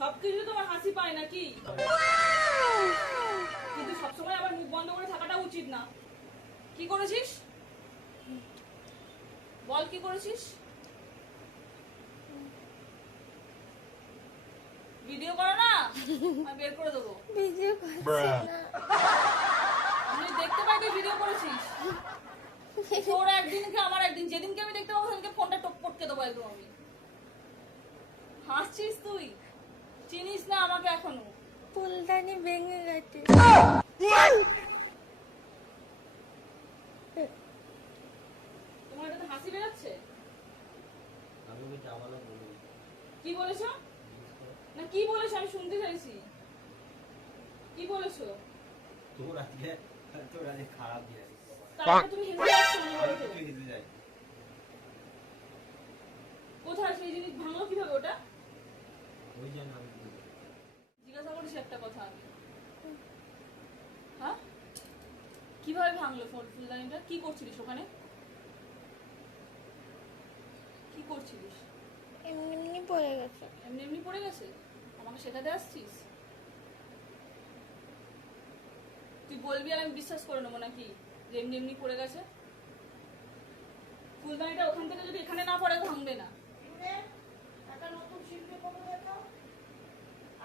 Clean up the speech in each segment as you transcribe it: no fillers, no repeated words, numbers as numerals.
সবকিছু তোমার হাসি পায় নাকি? কিন্তু সবসময় আবার মুখ বন্ধ করে থাকাটা উচিত না। কি করেছিস বল, কি করেছিস? ভিডিও করো না, আমি বের করে দেবো। ভিডিও করছি না। আমি দেখতে পাই তুই ভিডিও করেছিস। তোর একদিনকে আমার একদিন, যেদিনকে আমি দেখতে পাবো সেদিনকে ফোনটা পটকে দেবো একদম আমি। হাসছিস তুই? চিনিস না আমাকে এখনো। ফুলদানি ভেঙে গেছে। তোমার এটাতে হাসি বেরোচ্ছে? কি বলেছো? না কি বলেছো আমি শুনতে চাইছি। কি বলেছো? তোর আজকে খারাপ দিয়ে তারপরে তুমি হেসে যাচ্ছ মনে করে তো। হেসে যাই। কোথায় সেই জিনিস ভাঙলো কিভাবে ওটা? ওই জন্য আমি জিজ্ঞাসা করিস একটা কথা আমি। হ্যাঁ, কিভাবে ভাঙলো ফুলদানিটা? কি করছিলিস ওখানে? কি করছিলিস? এমনি এমনি পড়ে গেছে। এমনি এমনি পড়ে গেছে? আমাকে শেখাতে আসছিস? তুই বলবি আর আমি বিশ্বাস করে নেবো নাকি যে এমনি এমনি পড়ে গেছে? ফুলদানিটা ওখান থেকে যদি এখানে না পড়ে ভাঙবে না।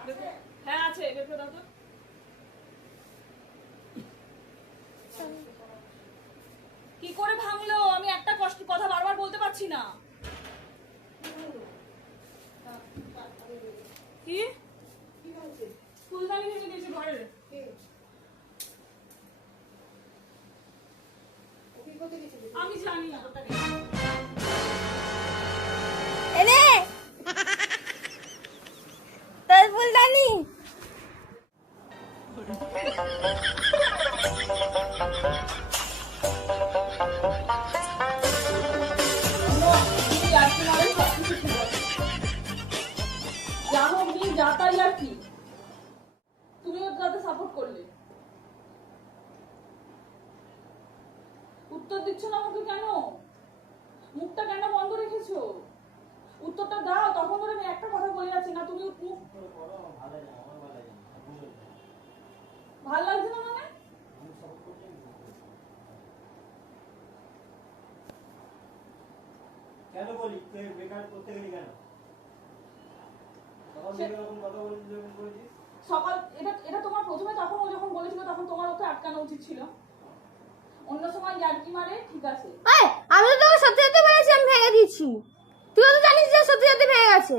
দেখো, হ্যাঁ আছে, বের করে দাও তো। কি করে ভাঙলো? আমি একটা কথা বারবার বলতে পারছি না। কি ফুলদানি ভেঙে দিয়েছে ঘরের? আমি জানি না। এনে তোর ফুলদানি। তুমিও তাতে সাপোর্ট করলে। উত্তর দিচ্ছ না আমাকে কেন? মুখটা কেন বন্ধ রেখেছো? উত্তরটা দাও। তখন ধরে আমি একটা কথা বলে যাচ্ছি না, তুমি মুখ ভাল লাগছে না মানে? কেন বলি তুই বেকার করতে গেলি কেন? তখন থেকে এরকম কথা বলছিস যখন করেছিস। সকাল এটা তোমার প্রথমে তখন ও যখন বলেছিল তখন তোমার ওকে আটকানো উচিত ছিল। অন্য সময় ইয়ার্কি মারে ঠিক আছে। আমি তো তোকে সত্যি সত্যি বলেছি আমি ভেঙে দিচ্ছি। তুইও তো জানিস যে সত্যি সত্যি ভেঙে গেছে।